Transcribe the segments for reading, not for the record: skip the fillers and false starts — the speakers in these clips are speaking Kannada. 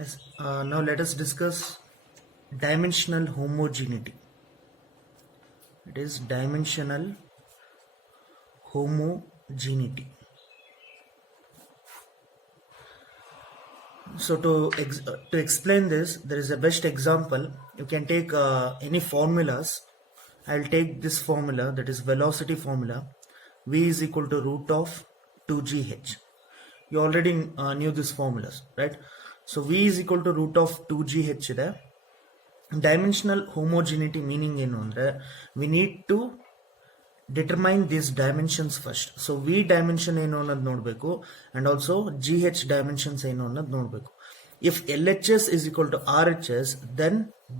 Yes, now let us discuss dimensional homogeneity. It is dimensional homogeneity. So to explain this, there is a best example. You can take any formulas. I'll take this formula, that is velocity formula. V is equal to root of 2gh. You already knew these formulas, right? So V is equal to root of 2gh ಇದೆ. Dimensional homogeneity meaning ಏನು ಅಂದ್ರೆ we need to determine these dimensions first. So V dimension ಏನು ಅನ್ನೋದು ನೋಡಬೇಕು and also GH dimensions ಏನು ಅನ್ನೋದು ನೋಡಬೇಕು. If LHS is equal to RHS, then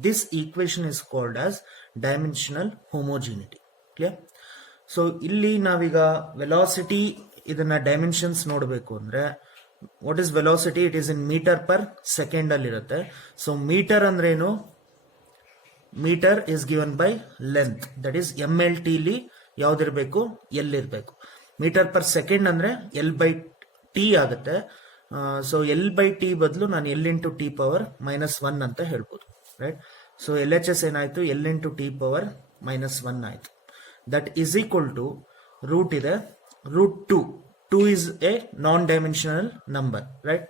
this equation is called as dimensional homogeneity. Clear? So ಇಲ್ಲಿ ನಾವೀಗ velocity ಇದನ್ನ dimensions ನೋಡಬೇಕು ಅಂದ್ರೆ what is velocity? It is in meter per second ಅಲ್ಲಿ ಇರುತ್ತೆ. So meter ಅಂದ್ರೆ ಏನು? Meter is given by length, that is MLT ಲಿ ಯಾವ್ದಿರ್ಬೇಕು? L ಇರಬೇಕು. ಮೀಟರ್ ಪರ್ ಸೆಕೆಂಡ್ ಅಂದ್ರೆ L by T ಆಗುತ್ತೆ. ಸೊ L by T ಬದಲು ನಾನು L into T power -1 ಅಂತ ಹೇಳ್ಬೋದು, ರೈಟ್? ಸೊ LHS ಏನಾಯ್ತು? L into T power -1 ಆಯ್ತು. That is equal to root ಇದೆ root 2 is a non-dimensional number, right?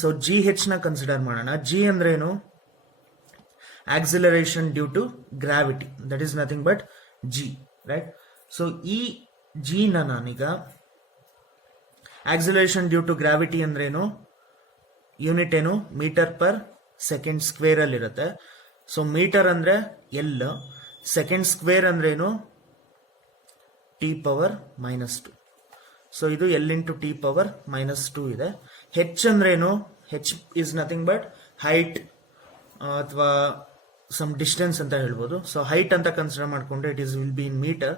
So GH ನ ಕನ್ಸಿಡರ್ ಮಾಡೋಣ. G ಅಂದ್ರೆ ಏನು? Acceleration due to gravity, that is nothing but G, right? So ಈ G ನ ನಾನೀಗ acceleration due to gravity ಅಂದ್ರೆ ಏನು? ಯೂನಿಟ್ ಏನು? ಮೀಟರ್ ಪರ್ ಸೆಕೆಂಡ್ ಸ್ಕ್ವೇರ್ ಅಲ್ಲಿ ಇರುತ್ತೆ. ಸೊ ಮೀಟರ್ ಅಂದ್ರೆ L, ಸೆಕೆಂಡ್ ಸ್ಕ್ವೇರ್ ಅಂದ್ರೆ ಏನು? T power -2. ಸೊ ಇದು L into T ಪವರ್ -2 ಇದೆ. H ಅಂದ್ರೆ ಏನು? H is nothing but height ಅಥವಾ ಸಮ್ ಡಿಸ್ಟೆನ್ಸ್ ಅಂತ ಹೇಳ್ಬೋದು. ಸೊ ಹೈಟ್ ಅಂತ ಕನ್ಸಿಡರ್ ಮಾಡ್ಕೊಂಡ್ರೆ it is will be in meter.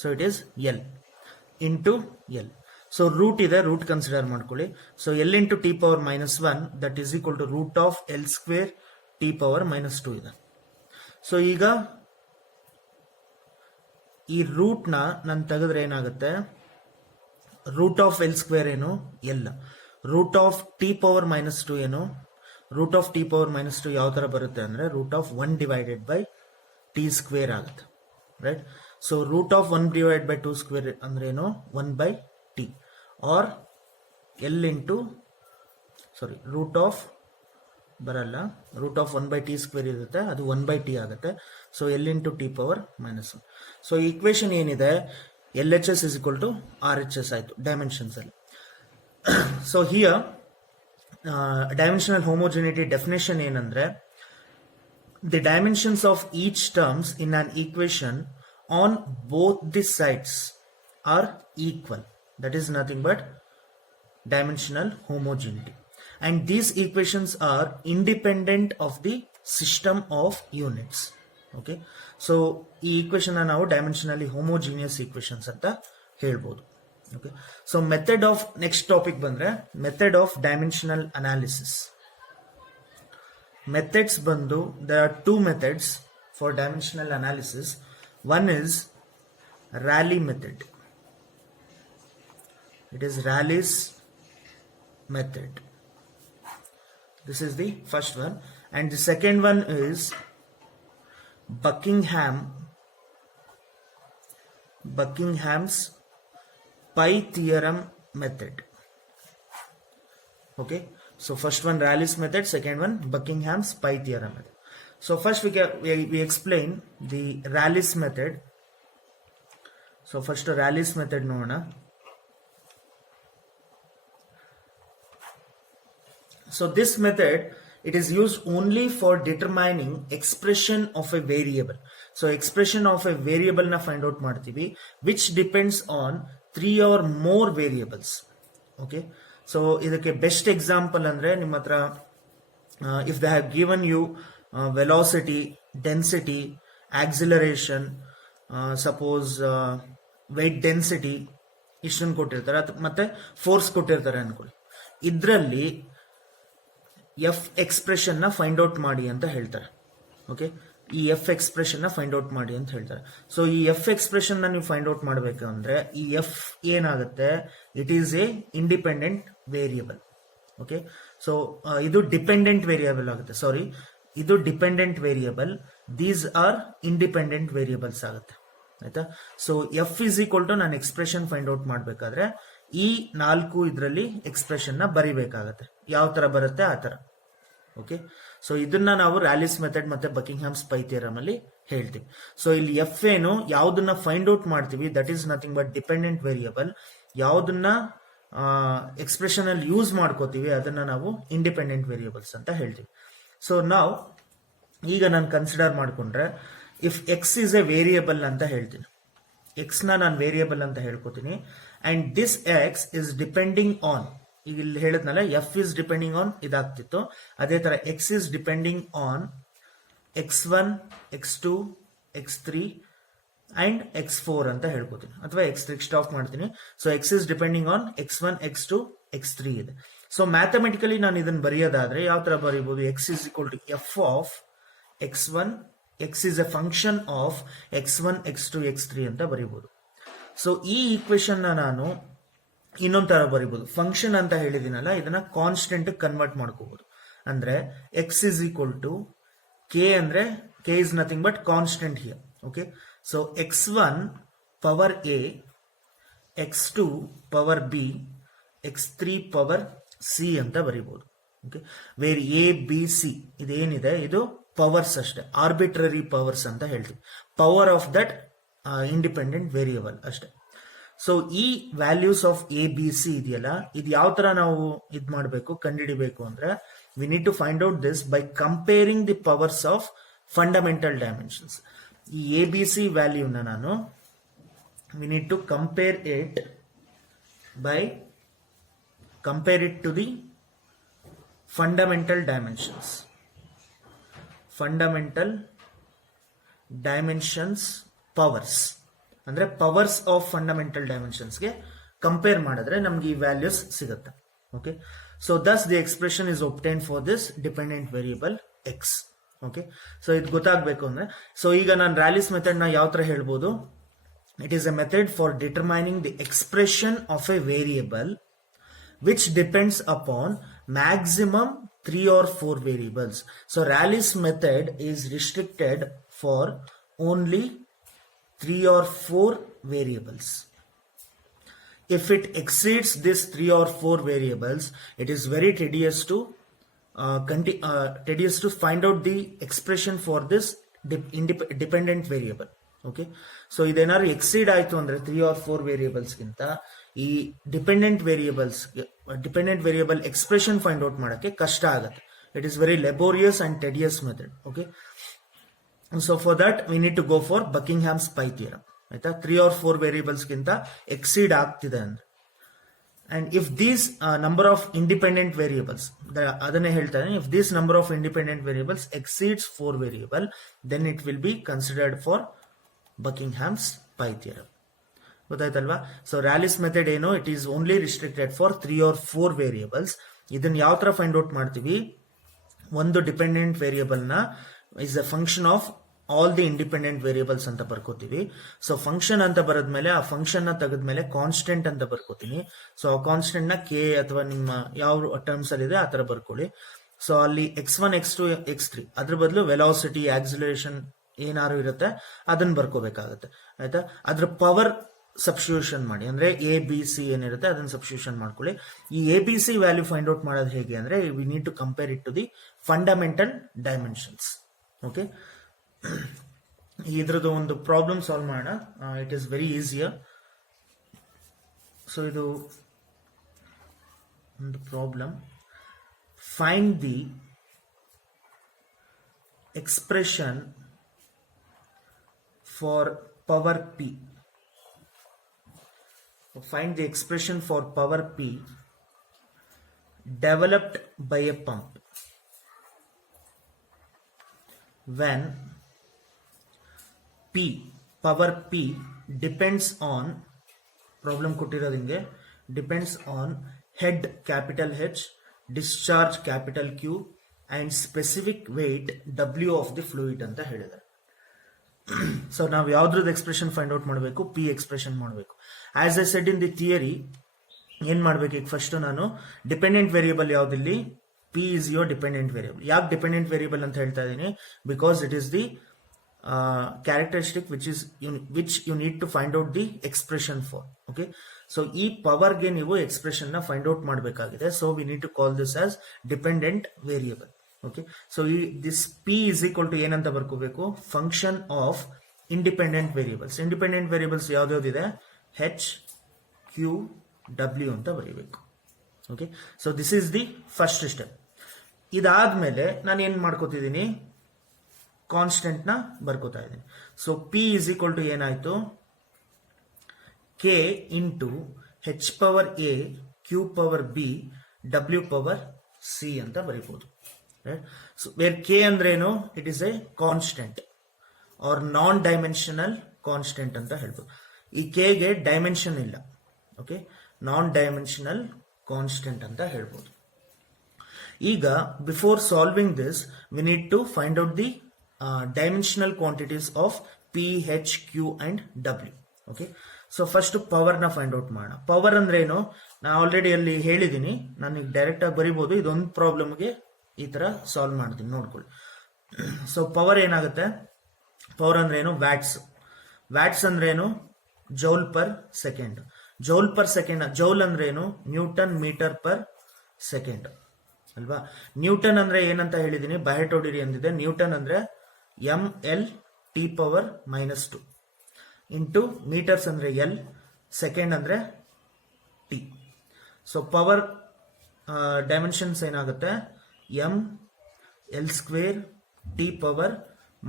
So it is L into L. So root ಇದೆ, ರೂಟ್ ಕನ್ಸಿಡರ್ ಮಾಡ್ಕೊಳ್ಳಿ. So L into T power -1 that is equal to root of L square T power -2 ಇದೆ. ಸೊ ಈಗ ಈ ರೂಟ್ ನ ನಾನು ತೆಗೆದ್ರೆ ಏನಾಗುತ್ತೆ? ರೂಟ್ ಆಫ್ L ಸ್ಕ್ವೇರ್ ಏನು? L. Root of T power -2 ಏನು? ರೂಟ್ ಆಫ್ T ಪವರ್ -2 ಯಾವ ತರ ಬರುತ್ತೆ ಅಂದ್ರೆ root of 1 divided by T square ಆಗುತ್ತೆ, right? So root of 1 divide by 2 square ಅಂದ್ರೆ ಏನು? 1 by T or L into root of ಬರಲ್ಲ, root of 1 by T square ಇರುತ್ತೆ, ಅದು 1 ಬೈ T ಆಗುತ್ತೆ. So L into T power -1. So equation ಏನಿದೆ? LHS is equal to RHS ಆಯ್ತು ಡೈಮೆನ್ಷನ್ಸ್ ಅಲ್ಲಿ. So here dimensional homogeneity definition ಏನಂದ್ರೆ the dimensions of each terms in an equation on both the sides are equal. That is nothing but dimensional homogeneity. And these equations are independent of the system of units. Okay, so ಈ equation ನಾವು dimensionally homogeneous equations ಅಂತ ಹೇಳ್ಬೋದು. Okay, so method of next topic ಬಂದ್ರೆ method of dimensional analysis. Methods ಬಂದು there are two methods for dimensional analysis. One is Rayleigh method. It is Raleigh's method. This is the first one, and the second one is Buckingham's pi theorem method. Okay, so first one Raleigh's method, second one Buckingham's pi theorem method. So first we explain the Raleigh's method. So first Raleigh's method ನೋಡೋಣ. So this method, it is used only for determining expression of a variable. So expression of a variable na find out ಮಾಡ್ತೀವಿ which depends on 3 or more variables. Okay, so ಇದಕ್ಕೆ ಬೆಸ್ಟ್ ಎಕ್ಸಾಂಪಲ್ ಅಂದ್ರೆ ನಿಮ್ಮ ಹತ್ರ if they have given you velocity, density, acceleration, suppose weight density ಇಷ್ಟನ್ನು ಕೊಟ್ಟಿರ್ತಾರೆ, ಮತ್ತೆ ಫೋರ್ಸ್ ಕೊಟ್ಟಿರ್ತಾರೆ ಅನ್ಕೊಳ್ಳಿ. ಇದರಲ್ಲಿ ಎಫ್ ಎಕ್ಸ್ಪ್ರೆಷನ್ ನ ಫೈಂಡ್ ಔಟ್ ಮಾಡಿ ಅಂತ ಹೇಳ್ತಾರೆ. ಓಕೆ, ಈ ಎಫ್ ಎಕ್ಸ್ಪ್ರೆಷನ್ ನ ಫೈಂಡ್ ಔಟ್ ಮಾಡಿ ಅಂತ ಹೇಳ್ತಾರೆ. ಸೊ ಈ ಎಫ್ ಎಕ್ಸ್ಪ್ರೆಷನ್ ನ ನೀವು ಫೈಂಡ್ ಔಟ್ ಮಾಡಬೇಕಂದ್ರೆ ಈ ಎಫ್ ಏನಾಗುತ್ತೆ? It is a independent variable. Okay. So ಇದು ಡಿಪೆಂಡೆಂಟ್ ವೇರಿಯಬಲ್ ಆಗುತ್ತೆ, ಸಾರಿ ಇದು dependent variable, these are independent variables ಆಗುತ್ತೆ, ಆಯ್ತಾ. So F is equal to ನಾನು ಎಕ್ಸ್ಪ್ರೆಷನ್ ಫೈಂಡ್ ಔಟ್ ಮಾಡಬೇಕಾದ್ರೆ ಈ 4 ಇದರಲ್ಲಿ ಎಕ್ಸ್ಪ್ರೆಷನ್ ನ ಬರಿಬೇಕಾಗತ್ತೆ, ಯಾವ ತರ ಬರುತ್ತೆ ಆ ತರ. ಓಕೆ. ಸೊ ಇದನ್ನ ನಾವು ರ್ಯಾಲಿಸ್ ಮೆಥಡ್ ಮತ್ತೆ ಬಕಿಂಗ್ಹ್ಯಾಮ್ಸ್ ಪೈ ಥಿಯರಮ್ ಅಲ್ಲಿ ಹೇಳ್ತೀವಿ. ಸೊ ಇಲ್ಲಿ ಎಫ್ ಏನು, ಯಾವ್ದನ್ನ ಫೈಂಡ್ ಔಟ್ ಮಾಡ್ತೀವಿ that is nothing but dependent variable, ಯಾವ್ದನ್ನ ಎಕ್ಸ್ಪ್ರೆಷನ್ ಅಲ್ಲಿ ಯೂಸ್ ಮಾಡ್ಕೋತೀವಿ ಅದನ್ನ ನಾವು ಇಂಡಿಪೆಂಡೆಂಟ್ ವೇರಿಯಬಲ್ಸ್ ಅಂತ ಹೇಳ್ತೀವಿ. ಸೊ ನಾವು ಈಗ ನಾನು ಕನ್ಸಿಡರ್ ಮಾಡ್ಕೊಂಡ್ರೆ if x is a variable ಅಂತ ಹೇಳ್ತೀನಿ, ಎಕ್ಸ್ ನ ನಾನು ವೇರಿಯಬಲ್ ಅಂತ ಹೇಳ್ಕೊತೀನಿ, and this x is depending on, ಈಗ ಇಲ್ಲಿ ಹೇಳಿದ್ನಲ್ಲ ಎಫ್ ಇಸ್ ಡಿಪೆಂಡಿಂಗ್ ಆನ್ ಇದಾಗ್ತಿತ್ತು, ಅದೇ ತರ x is depending on x1, x2, x3 and x4 ಅಂತ ಹೇಳ್ಕೊತೀನಿ, ಅಥವಾ x3 ಸ್ಟಾಪ್ ಮಾಡ್ತೀನಿ. So x is depending on x1, x2, x3 ಇದೆ. ಸೊ ಮ್ಯಾಥಮೆಟಿಕಲಿ ನಾನು ಇದನ್ನ ಬರೆಯೋದಾದ್ರೆ ಯಾವ ತರ ಬರೀಬಹುದು, x is equal to f of x1, x is a function of x1, x2, x3 ಅಂತ ಬರೀಬಹುದು. ಸೊ ಈ ಈಕ್ವೇಶನ್ ನಾನು ಇನ್ನೊಂದ್ ತರ ಬರೀಬಹುದು, ಫಂಕ್ಷನ್ ಅಂತ ಹೇಳಿದಿನಲ್ಲ ಇದನ್ನ ಕಾನ್ಸ್ಟೆಂಟ್ ಕನ್ವರ್ಟ್ ಮಾಡ್ಕೋಬಹುದು. ಅಂದ್ರೆ x is equal to k, ಅಂದ್ರೆ k is nothing but constant here. Okay. So x1 power a, x2 power b, x3 power C ಅಂತ ಬರೀಬಹುದು. Okay. Where a B c ಇದೇನಿದೆ ಇದು ಪವರ್ಸ್ ಅಷ್ಟೇ, ಆರ್ಬಿಟ್ರರಿ ಪವರ್ಸ್ ಅಂತ ಹೇಳ್ತೀವಿ, power of that independent variable ಅಷ್ಟೇ. ಸೊ ಈ values of a B c ಇದೆಯಲ್ಲ, ಇದು ಯಾವ ತರ ನಾವು ಇದ್ ಮಾಡಬೇಕು ಕಂಡುಹಿಡಿಬೇಕು ಅಂದ್ರೆ we need to find out this by comparing the powers of fundamental dimensions. ಈ ಎ ಬಿ ಸಿ ವ್ಯಾಲ್ಯೂನ ನಾನು we need to compare it by compare it to the fundamental dimensions, fundamental dimensions powers, ಅಂದ್ರೆ ಪವರ್ಸ್ ಆಫ್ ಫಂಡಮೆಂಟಲ್ ಡೈಮೆನ್ಷನ್ಸ್ಗೆ ಕಂಪೇರ್ ಮಾಡಿದ್ರೆ ನಮ್ಗೆ ಈ ವ್ಯಾಲ್ಯೂಸ್ ಸಿಗುತ್ತೆ. Okay. So thus the expression is obtain for this dependent variable X. Okay. So ಇದು ಗೊತ್ತಾಗಬೇಕು ಅಂದ್ರೆ, ಸೊ ಈಗ ನಾನು ರ್ಯಾಲಿಸ್ ಮೆಥಡ್ ನ ಯಾವ ತರ ಹೇಳ್ಬೋದು, it is A method for determining the expression of A variable which depends upon maximum 3 or 4 variables. So Rayleigh's method is restricted for only 3 or 4 variables. If it exceeds this 3 or 4 variables, it is very tedious to find out the expression for this dependent variable. Okay. So ಇದೇನಾದ್ರು ಎಕ್ಸೀಡ್ ಆಯ್ತು ಅಂದ್ರೆ 3 or 4 ವೇರಿಯಬಲ್ಸ್ ಗಿಂತ ಈ dependent variable expression find out ಮಾಡಕ್ಕೆ ಕಷ್ಟ ಆಗುತ್ತೆ. It is very laborious and tedious method. Okay. So for that we need to go for Buckingham's pi theorem, ಆಯ್ತಾ. 3 or 4 ವೇರಿಯಬಲ್ಸ್ ಗಿಂತ ಎಕ್ಸೀಡ್ ಆಗ್ತಿದೆ ಅಂದ್ರೆ, and if these number of independent variables, ಅದನ್ನೇ ಹೇಳ್ತಾರೆ, if these number of independent variables exceeds 4 variable, then it will be considered for Buckingham's pi theorem. ಗೊತ್ತಾಯ್ತಲ್ವಾ. ಸೊ ರ್ಯಾಲಿಸ್ ಮೆಥಡ್ ಏನು, it is only restricted for 3 or 4 variables. ಇದನ್ನ ಯಾವ ತರ ಫೈಂಡ್ ಔಟ್ ಮಾಡ್ತೀವಿ, ಒಂದು ಡಿಪೆಂಡೆಂಟ್ ವೇರಿಯಬಲ್ ನ is a function of all the independent variables ಅಂತ ಬರ್ಕೋತೀವಿ. ಸೊ ಫಂಕ್ಷನ್ ಅಂತ ಬರದ್ಮೇಲೆ ಆ ಫಂಕ್ಷನ್ ನ ತೆಗೆದ್ಮೇಲೆ ಕಾನ್ಸ್ಟೆಂಟ್ ಅಂತ ಬರ್ಕೋತೀನಿ. ಸೊ ಆ ಕಾನ್ಸ್ಟೆಂಟ್ ನ ಕೆ ಅಥವಾ ನಿಮ್ಮ ಯಾವ ಟರ್ಮ್ಸ್ ಅಲ್ಲಿ ಇದೆ ಆ ತರ ಬರ್ಕೊಳ್ಳಿ. ಸೊ ಅಲ್ಲಿ x1, x2, x3 ಅದ್ರ ಬದಲು ವೆಲಾಸಿಟಿ, ಆಕ್ಸಿಲರೇಷನ್ ಏನಾದ್ರು ಇರುತ್ತೆ ಅದನ್ನ ಬರ್ಕೋಬೇಕಾಗತ್ತೆ, ಆಯ್ತಾ. ಅದ್ರ ಪವರ್ ಸಬ್ಸ್ಟಿಟ್ಯೂಷನ್ ಮಾಡಿ, ಅಂದ್ರೆ ಎ ಬಿ ಸಿ ಏನಿರುತ್ತೆ ಅದನ್ನ ಸಬ್ಸ್ಟಿಟ್ಯೂಷನ್ ಮಾಡ್ಕೊಳ್ಳಿ. ಈ A B C value find out ಮಾಡೋದು ಹೇಗೆ ಅಂದ್ರೆ we need to compare it to the fundamental dimensions. Okay. ಇದ್ರದ್ದು ಒಂದು ಪ್ರಾಬ್ಲಮ್ ಸಾಲ್ವ್ ಮಾಡೋಣ. It is very easier. So ಇದು ಒಂದು problem, find the expression for power P. Find the expression for power P developed by a pump when P, power P depends on, problem ಕೊಟ್ಟಿರೋದಿಂಗೆ, depends on head capital H, discharge capital Q and specific weight W of the fluid ಅಂತ ಹೇಳಿದ್ದಾರೆ. ಸೊ ನಾವು ಯಾವ್ದ್ರದ್ದು ಎಕ್ಸ್ಪ್ರೆಷನ್ ಫೈಂಡ್ ಔಟ್ ಮಾಡಬೇಕು, ಪಿ ಎಕ್ಸ್ಪ್ರೆಷನ್ ಮಾಡಬೇಕು. As I said in the theory, ಏನ್ ಮಾಡ್ಬೇಕು ಈಗ ಫಸ್ಟ್ ನಾನು ಡಿಪೆಂಡೆಂಟ್ ವೇರಿಯೇಬಲ್ ಯಾವ್ದಿಲ್ಲಿ P is your dependent variable. ಯಾಕೆ ಡಿಪೆಂಡೆಂಟ್ ವೇರಿಯೇಬಲ್ ಅಂತ ಹೇಳ್ತಾ ಇದ್ದೀನಿ? Because it is the characteristic which you need to find out the expression for. Okay, so ಈ ಪವರ್ಗೆ ನೀವು ಎಕ್ಸ್ಪ್ರೆಷನ್ ನ ಫೈಂಡ್ ಔಟ್ ಮಾಡಬೇಕಾಗಿದೆ. So we need to call this as dependent variable. Okay, so ಈ this P is equal to ಏನಂತ ಬರ್ಕೋಬೇಕು? Function of independent variables. Independent variables ಯಾವ್ದಾವ್ದಿದೆ? ಹೆಚ್, ಕ್ಯೂ, ಡಬ್ಲ್ಯೂ ಅಂತ ಬರೀಬೇಕು. Okay, so this is the first step. ಇದಾದ್ಮೇಲೆ ನಾನು ಏನ್ ಮಾಡ್ಕೋತಿದ್ದೀನಿ? ಕಾನ್ಸ್ಟೆಂಟ್ ನ ಬರ್ಕೋತಾ ಇದ್ದೀನಿ. So P is equal to ಏನಾಯ್ತು? K into H power A, Q power B, W power C ಅಂತ ಬರೀಬಹುದು. ಸೊ ವೇರ್ ಕೆ ಅಂದ್ರೇನು? It is a constant or non dimensional constant ಅಂತ ಹೇಳ್ಬೋದು. ಈ ಕೆಗೆ ಡೈಮೆನ್ಷನ್ ಇಲ್ಲ. ಓಕೆ, ನಾನ್ ಡೈಮೆನ್ಷನಲ್ ಕಾನ್ಸ್ಟೆಂಟ್ ಅಂತ ಹೇಳ್ಬೋದು. ಈಗ before solving this we need to find out the dimensional quantities of P, H, Q and W. Okay, so first power ನ ಫೈಂಡ್ ಔಟ್ ಮಾಡೋಣ. ಪವರ್ ಅಂದ್ರೆ ಏನು? ನಾ ಆಲ್ರೆಡಿ ಅಲ್ಲಿ ಹೇಳಿದ್ದೀನಿ, ನಾನು ಈಗ ಡೈರೆಕ್ಟ್ ಆಗಿ ಬರೀಬಹುದು. ಇದೊಂದು ಪ್ರಾಬ್ಲಮ್ಗೆ ಈ ತರ ಸಾಲ್ವ್ ಮಾಡ್ತೀನಿ, ನೋಡ್ಕೊಳ್ಳಿ. ಸೊ ಪವರ್ ಏನಾಗುತ್ತೆ? ಪವರ್ ಅಂದ್ರೆ ಏನು? ವ್ಯಾಟ್ಸ್. ವ್ಯಾಟ್ಸ್ ಅಂದ್ರೆ ಏನು? Joule per second. Joule per second, joule ಅಂದ್ರೆ ಏನು? ನ್ಯೂಟನ್ ಮೀಟರ್ ಪರ್ ಸೆಕೆಂಡ್ ಅಲ್ವಾ? ನ್ಯೂಟನ್ ಅಂದ್ರೆ ಏನಂತ ಹೇಳಿದೀನಿ? ಬೈಹೆಟ್ ಹೊಡಿರಿ ಅಂದಿದೆ. ನ್ಯೂಟನ್ ಅಂದ್ರೆ ml t power -2 into meters ಅಂದ್ರೆ ಎಲ್, ಸೆಕೆಂಡ್ ಅಂದ್ರೆ ಟಿ. ಸೊ ಪವರ್ ಡೈಮೆನ್ಷನ್ಸ್ ಏನಾಗುತ್ತೆ? ml² t ಪವರ್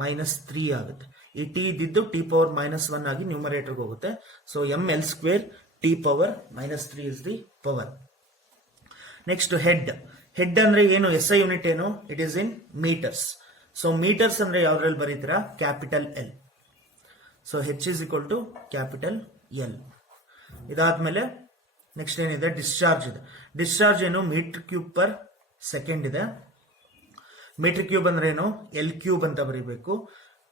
-3 ಆಗುತ್ತೆ. ಈ ಟಿ ಇದ್ದಿದ್ದು ಟಿ ಪವರ್ -1 ಆಗಿ ನ್ಯೂಮರೇಟರ್ಗೆ ಹೋಗುತ್ತೆ. So ml² t power -3 is the power. Next head. Head ಅಂದ್ರೆ ಏನು? ಎಸ್ ಐ ಯೂನಿಟ್ ಏನು? It is in metres. So metres ಅಂದ್ರೆ ಯಾವ್ದ್ರಲ್ಲಿ ಬರೀತೀರಾ? Capital L. So H is equal to capital L. ಇದಾದ್ಮೇಲೆ ನೆಕ್ಸ್ಟ್ ಏನಿದೆ? ಡಿಸ್ಚಾರ್ಜ್ ಇದೆ. ಡಿಸ್ಚಾರ್ಜ್ ಏನು? ಮೀಟರ್ ಕ್ಯೂಬ್ ಪರ್ ಸೆಕೆಂಡ್ ಇದೆ. ಮೀಟರ್ ಕ್ಯೂಬ್ ಅಂದ್ರೆ ಏನು? ಎಲ್ ಕ್ಯೂಬ್ ಅಂತ ಬರೀಬೇಕು.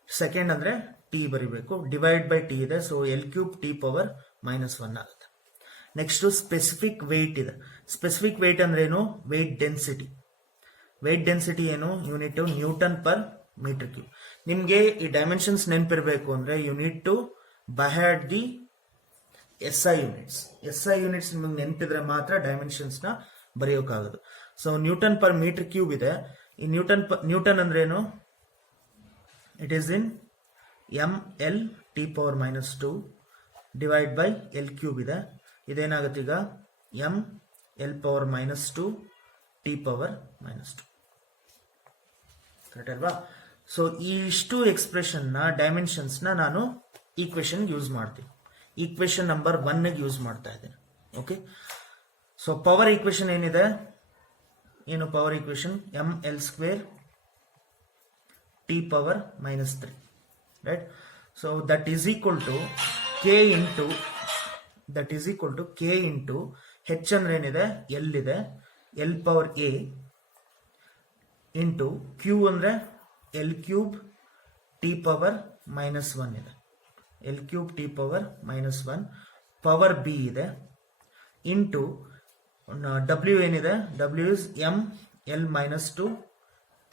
ಸೆಕೆಂಡ್ ಅಂದ್ರೆ ಟಿ ಬರೀಬೇಕು. ಡಿವೈಡ್ ಬೈ ಟಿ ಇದೆ. ಸೊ L³ t ಪವರ್ -1 ಆಗುತ್ತೆ. ನೆಕ್ಸ್ಟ್ ಸ್ಪೆಸಿಫಿಕ್ ವೆಯ್ಟ್ ಇದೆ. ಸ್ಪೆಸಿಫಿಕ್ ವೆಯ್ಟ್ ಅಂದ್ರೆ ಏನು? Weight density. ವೆಯ್ಟ್ ಡೆನ್ಸಿಟಿ ಏನು? Unit newton per metre cube. ನಿಮ್ಗೆ ಈ ಡೈಮೆನ್ಷನ್ಸ್ ನೆನಪಿರ್ಬೇಕು ಅಂದ್ರೆ you need to by heart the SI units. SI units ನಿಮಗೆ ನೆನಪಿದ್ರೆ ಮಾತ್ರ ಡೈಮೆನ್ಷನ್ಸ್ ನ ಬರೆಯೋಕ್ಕಾಗೋದು. So newton per metre cube ಇದೆ. ಈ ನ್ಯೂಟನ್ ಅಂದ್ರೆ ಏನು? It is in ml t power -2 divide by L³ ಇದೆ. ಇದೇನಾಗುತ್ತೆ ಈಗ? ml power -2 t power -2. Correct ಅಲ್ವಾ? ಸೊ ಈ ಇಷ್ಟು ಎಕ್ಸ್ಪ್ರೆಷನ್ ನ ಡೈಮೆನ್ಷನ್ಸ್ ನ ನಾನು ಈಕ್ವೇಶನ್ ಯೂಸ್ ಮಾಡ್ತೀನಿ. ಈಕ್ವೇಶನ್ ನಂಬರ್ 1 ಗೆ ಯೂಸ್ ಮಾಡ್ತಾ ಇದ್ದೇನೆ. ಓಕೆ, ಸೊ ಪವರ್ ಈಕ್ವೇಶನ್ ಏನಿದೆ? ಏನು power equation? ml² t power -3, right? So that is equal to k into H ಅಂದ್ರೆ ಏನಿದೆ? ಎಲ್ ಇದೆ. L power A into Q ಅಂದ್ರೆ L³ t ಪವರ್ -1 ಇದೆ. L³ t power -1 power B ಇದೆ. ಇಂಟು ಡಬ್ಲ್ಯೂ ಏನಿದೆ? W is ml-2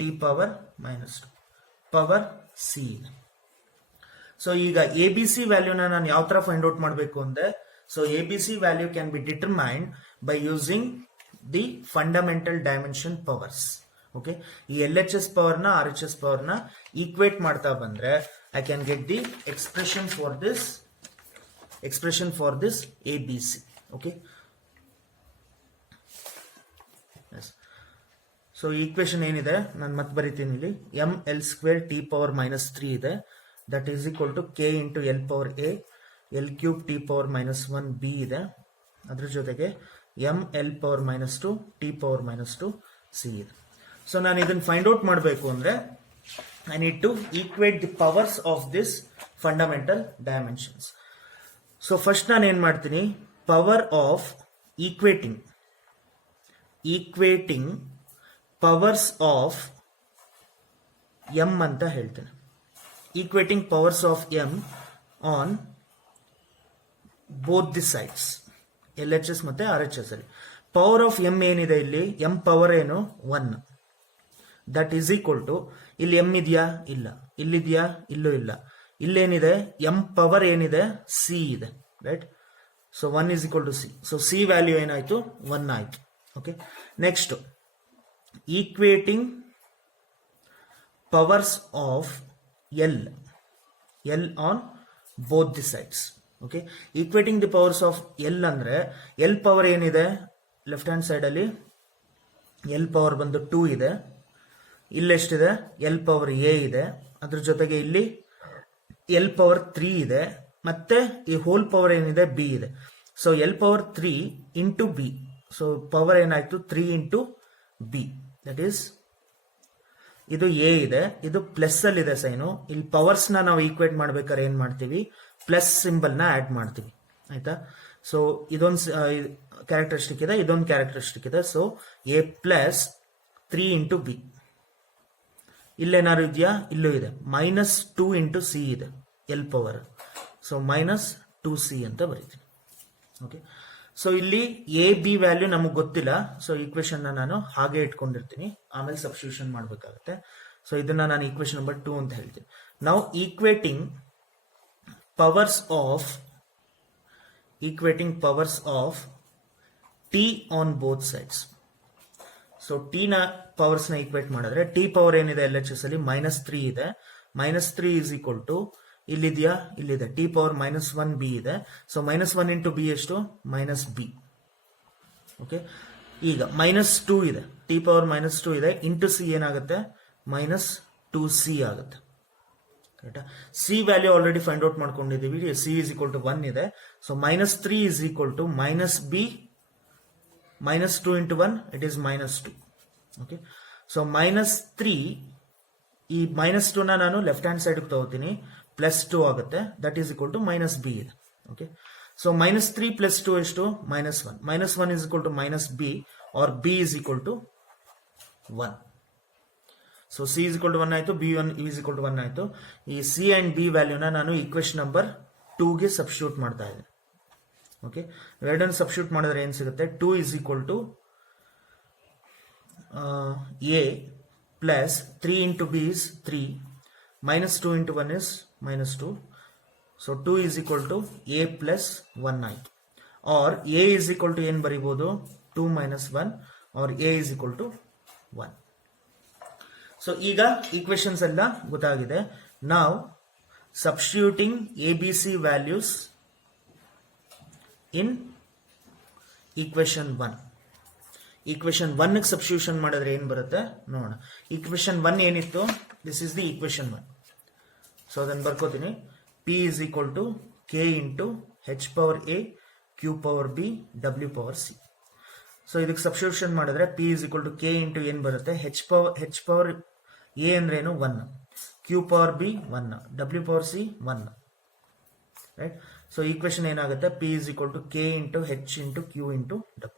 t power -2 power C ಇದೆ. ಸೊ ಈಗ ಎ ಬಿ ಸಿ ವ್ಯಾಲ್ಯೂನ ನಾನು ಯಾವ ತರ ಫೈಂಡ್ ಔಟ್ ಮಾಡಬೇಕು ಅಂದ್ರೆ, so A B C value can be determined by using the fundamental dimension powers. Okay, ಈ LHS ಪವರ್ ನ RHS ಪವರ್ ನ ಈಕ್ವೇಟ್ ಮಾಡ್ತಾ ಬಂದ್ರೆ I can get the expression for this A B C. Okay, so equation ಏನಿದೆ ನಾನು ಮತ್ತೆ ಬರಿತೀನಿ ಇಲ್ಲಿ. ml² t ಪವರ್ -3 ಇದೆ. That is equal to k into L power A, L³ t power -1 B ಇದೆ. ಅದ್ರ ಜೊತೆಗೆ ml power -2 t power -2 C ಇದೆ. ಸೊ ನಾನು ಇದನ್ನ ಫೈಂಡ್ ಔಟ್ ಮಾಡಬೇಕು ಅಂದ್ರೆ I need to equate the powers of this fundamental dimensions. So first ನಾನು ಏನ್ ಮಾಡ್ತೀನಿ? Power of equating powers of M ಅಂತ ಹೇಳ್ತೇನೆ. Equating powers of M on both the sides. L H S ಮತ್ತೆ ಆರ್ ಎಚ್ ಎಸ್ ಅಲ್ಲಿ. ಪವರ್ ಆಫ್ ಎಂ ಏನಿದೆ ಇಲ್ಲಿ, ಎಂ ಪವರ್ ಏನು 1, ದಟ್ ಈಸ್ ಈಕ್ವಲ್ ಟು, ಇಲ್ಲಿ ಎಂ ಇದೆಯಾ ಇಲ್ಲ, ಇಲ್ಲಿದೆಯಾ ಇಲ್ಲೂ ಇಲ್ಲ, ಇಲ್ಲೇನಿದೆ ಎಂ ಪವರ್ ಏನಿದೆ ಸಿ ಇದೆ, right. So 1 is equal to C. So C value ಏನಾಯ್ತು 1 ಆಯ್ತು. Okay, next equating powers of L on both the sides. Okay, equating the powers of L ಅಂದ್ರೆ ಎಲ್ ಪವರ್ ಏನಿದೆ ಲೆಫ್ಟ್ ಹ್ಯಾಂಡ್ ಸೈಡ್ ಅಲ್ಲಿ, ಎಲ್ ಪವರ್ ಬಂದು 2 ಇದೆ, ಇಲ್ಲೆಷ್ಟಿದೆ ಎಲ್ ಪವರ್ ಎ ಇದೆ, ಅದ್ರ ಜೊತೆಗೆ ಇಲ್ಲಿ ಎಲ್ ಪವರ್ 3 ಇದೆ, ಮತ್ತೆ ಈ ಹೋಲ್ ಪವರ್ ಏನಿದೆ ಬಿ ಇದೆ. So L power 3 into B, so power ಏನಾಯ್ತು 3 ಇಂಟು ಬಿ, ದಟ್ ಈಸ್ ಇದು ಎ ಇದೆ, ಇದು ಪ್ಲಸ್ ಅಲ್ಲಿ ಇದೆ ಸೈನು. ಇಲ್ಲಿ ಪವರ್ಸ್ ನಾವು ಈಕ್ವೇಟ್ ಮಾಡ್ಬೇಕಾದ್ರೆ ಏನ್ ಮಾಡ್ತೀವಿ, ಪ್ಲಸ್ ಸಿಂಬಲ್ ನ ಆಡ್ ಮಾಡ್ತೀವಿ, ಆಯ್ತಾ. ಸೊ ಇದೊಂದು ಕ್ಯಾರೆಕ್ಟರಿಸ್ಟಿಕ್ ಇದೆ, ಇದೊಂದು ಕ್ಯಾರೆಕ್ಟರಿಸ್ಟಿಕ್ ಇದೆ. So A plus 3 into B, ಇಲ್ಲೇನಾದ್ರು ಇದೆಯಾ, ಇಲ್ಲೂ ಇದೆ, ಮೈನಸ್ 2 ಇಂಟು ಸಿ ಇದೆ L power, so minus 2c ಅಂತ ಬರೀತೀನಿ. ಓಕೆ, ಸೊ ಇಲ್ಲಿ ಎ ಬಿ ವ್ಯಾಲ್ಯೂ ನಮಗೆ ಗೊತ್ತಿಲ್ಲ, ಸೊ ಈಕ್ವೇಶನ್ ನಾನು ಹಾಗೆ ಇಟ್ಕೊಂಡಿರ್ತೀನಿ, ಆಮೇಲೆ ಸಬ್ಸ್ಟಿಟ್ಯೂಷನ್ ಮಾಡಬೇಕಾಗುತ್ತೆ. ಸೊ ಇದನ್ನ ನಾನು ಈಕ್ವೇಶನ್ ನಂಬರ್ 2 ಅಂತ ಹೇಳ್ತೀನಿ. ನಾವು equating powers of T on both sides. So T ನ ಪವರ್ಸ್ ನ ಈಕ್ವೇಟ್ ಮಾಡಿದ್ರೆ, ಟಿ ಪವರ್ ಏನಿದೆ ಎಲ್ ಎಚ್ ಎಸ್ ಅಲ್ಲಿ -3 ಇದೆ, -3 ಈಸ್ ಈಕ್ವಲ್ ಟು, ಇಲ್ಲಿದೆಯಾ ಇಲ್ಲಿದೆ ಟಿ ಪವರ್ -1 ಬಿ ಇದೆ. ಸೊ -1 ಇಂಟು ಬಿ ಎಷ್ಟು, ಮೈನಸ್ ಬಿ. ಓಕೆ, ಈಗ -2 ಇದೆ, ಟಿ ಪವರ್ -2 ಇದೆ, ಇಂಟು ಸಿ ಏನಾಗುತ್ತೆ -2c ಆಗುತ್ತೆ, ಕರೆಕ್ಟಾ. C value already find out ಮಾಡ್ಕೊಂಡಿದ್ದೀವಿ, ಸಿ ಇಸ್ ಈಕ್ವಲ್ ಟು 1 ಇದೆ. So -3 is equal to -b, -2 into 1 it is -2. Okay, so -3, ಈ -2 ನಾನು ಲೆಫ್ಟ್ ಹ್ಯಾಂಡ್ ಸೈಡ್ ತಗೋತೀನಿ, +2 ಆಗುತ್ತೆ, that is equal to -b ಇದೆ. ಓಕೆ, ಸೊ -3 + 2 ಎಷ್ಟು, -1. -1 is equal to -b, or b is equal to 1. So c is equal to 1 ಆಯ್ತು, b ಈಸ್ ಈಕ್ವಲ್ ಟು 1 ಆಯ್ತು. ಈ c ಅಂಡ್ b ವ್ಯಾಲ್ಯೂನ ನಾನು ಈಕ್ವೇಶನ್ ನಂಬರ್ 2 ಗೆ ಸಬ್ಸ್ಟಿಟ್ಯೂಟ್ ಮಾಡ್ತಾ ಇದ್ದೀನಿ. ಓಕೆ, ಎರಡನ್ನು ಸಬ್ಸ್ಟಿಟ್ಯೂಟ್ ಮಾಡಿದ್ರೆ ಏನ್ ಸಿಗುತ್ತೆ, 2 is equal to a plus 3 into b is 3, -2 into 1 is -2. So 2 is equal to a plus 1 ಆಯ್ತು. Or a is equal to ಏನ್ ಬರೀಬಹುದು, 2 - 1, or a is equal to 1. So ಈಗ ಈಕ್ವೇಶನ್ಸ್ ಎಲ್ಲ ಗೊತ್ತಾಗಿದೆ. ನಾವು substituting ABC values in equation 1. Equation 1 ಗೆ ಸಬ್ಸ್ಟಿಟ್ಯೂಷನ್ ಮಾಡಿದ್ರೆ ಏನ್ ಬರುತ್ತೆ ನೋಡೋಣ. ಈಕ್ವೇಶನ್ 1 ಏನಿತ್ತು, this is the equation 1. So ಅದನ್ನು ಬರ್ಕೋತೀನಿ, P is equal to K into H power A, Q power B, W power C. So ಇದಕ್ಕೆ ಸಬ್ಸ್ಟಿಟ್ಯೂಷನ್ ಮಾಡಿದ್ರೆ P is equal to K into ಏನ್ ಬರುತ್ತೆ, H power A ಅಂದ್ರೆ ಏನು 1, Q power B 1, W power C 1, right. So equation ಏನಾಗುತ್ತೆ, P is equal to K into H into Q into W.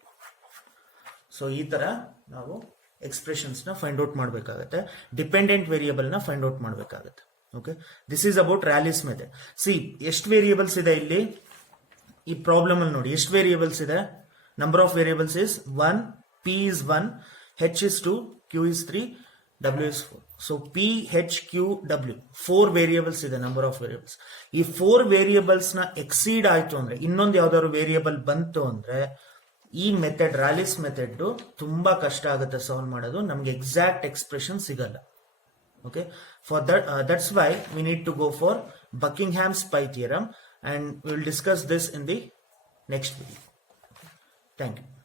So ಈ ತರ ನಾವು ಎಕ್ಸ್ಪ್ರೆಷನ್ಸ್ ನ ಫೈಂಡ್ ಔಟ್ ಮಾಡಬೇಕಾಗುತ್ತೆ, ಡಿಪೆಂಡೆಂಟ್ ವೇರಿಯೇಬಲ್ ನ ಫೈಂಡ್ ಔಟ್ ಮಾಡಬೇಕಾಗುತ್ತೆ. Okay, this is about Rayleigh's method. See ಎಷ್ಟು ವೇರಿಯೇಬಲ್ಸ್ ಇದೆ ಇಲ್ಲಿ, ಈ ಪ್ರಾಬ್ಲಮ್ ಅಲ್ಲಿ ನೋಡಿ ಎಷ್ಟು ವೇರಿಯೇಬಲ್ಸ್ ಇದೆ. Number of variables is 1, P is 1, H is 2, Q is 3, W is 4. So P, H, Q, W 4 variables ಇದೆ, ನಂಬರ್ ಆಫ್ ವೇರಿಯೇಬಲ್ಸ್. ಈ 4 ವೇರಿಯೇಬಲ್ಸ್ ನ ಎಕ್ಸೀಡ್ ಆಯ್ತು ಅಂದ್ರೆ, ಇನ್ನೊಂದು ಯಾವ್ದಾದ್ರು ವೇರಿಯೇಬಲ್ ಬಂತು ಅಂದ್ರೆ, ಈ ಮೆಥಡ್ ರ್ಯಾಲಿಸ್ ಮೆಥಡ್ ತುಂಬಾ ಕಷ್ಟ ಆಗುತ್ತೆ ಸಾಲ್ವ್ ಮಾಡೋದು, ನಮ್ಗೆ ಎಕ್ಸಾಕ್ಟ್ ಎಕ್ಸ್ಪ್ರೆಷನ್ ಸಿಗಲ್ಲ. Okay, for that that's why we need to go for Buckingham's pi theorem, and we will discuss this in the next video. Thank you.